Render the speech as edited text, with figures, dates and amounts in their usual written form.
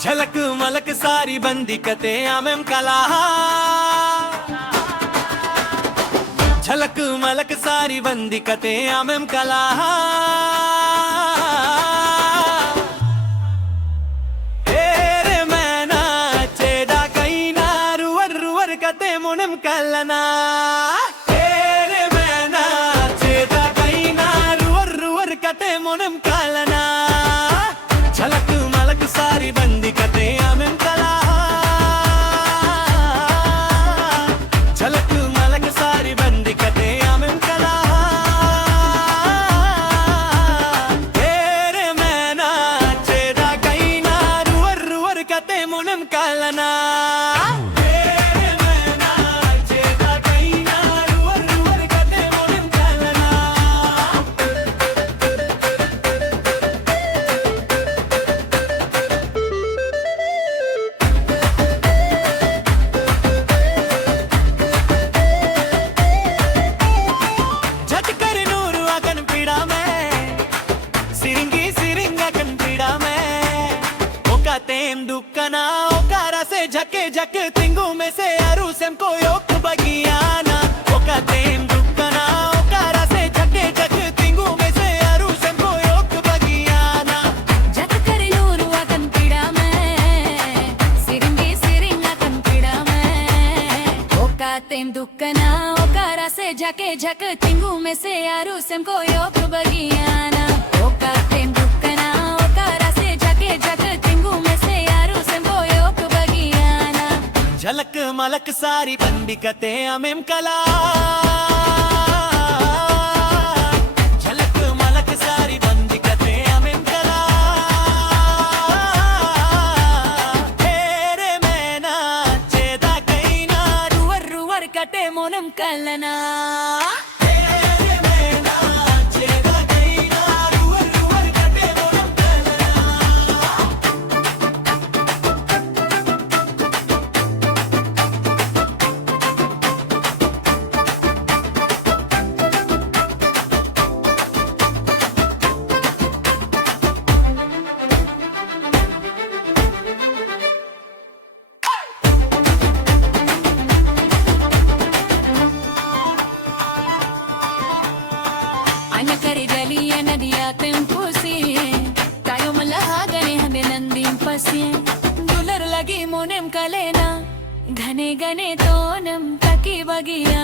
झलक मलक सारी बंदी कते आमें कला झलक मलक सारी बंदी कते आमें कला तेरे मैना चेदा कई ना रुवर रुवर कते मुनम कलना तेरे मैना चेदा कई ना रुवर रुवर कते मुनम कलना झलक मलक सारी बंदी कते आमें कला झलक मलक सारी बंदी कते आमें कला तेरे मैना चेदा कई ना रुवर रुवर कते मुनम कलना तेरे मैना चेदा कई ना रुवर रुवर कते मुनम कलना झटकर नूरू अकन पीड़ा में सिरिंगी सिरिंग अकन पीड़ा में ओका तेम दुक्कना ओका रसे झके झक तिंगू में से अरु सेम को योक बगियाना ओका तेम दुक्कना ओका रसे झके झक तिंगू में से अरु सेम को योक बगियाना झटकर नूरू अकन पीड़ा में सिरिंगी सिरिंग अकन पीड़ा में ओका तेम दुक्कना ओका रसे झके झक तिंगू में से यारू सेम को योग बगियाना ओका तेम दुक्कना ओका रसे झके झक तिंगू में से यारू सेम को योग बगियाना झलक मलक सारी बंदी कते आमें कला झलक मलक सारी बंदी कते आमें कला तेरे मैना चेदा कई ना रुवर रुवर कटे मोनम कलना तेरे मैना चेदा कई ना रुवर रुवर कटे मोनम कलना అనకరి జలియ నదియా తెంపుసి కాయమలహాగనే హందే నందిం పసి దులర్ లగి మోనెం కలేనా ఘనే గనే తోనం తకి బగియా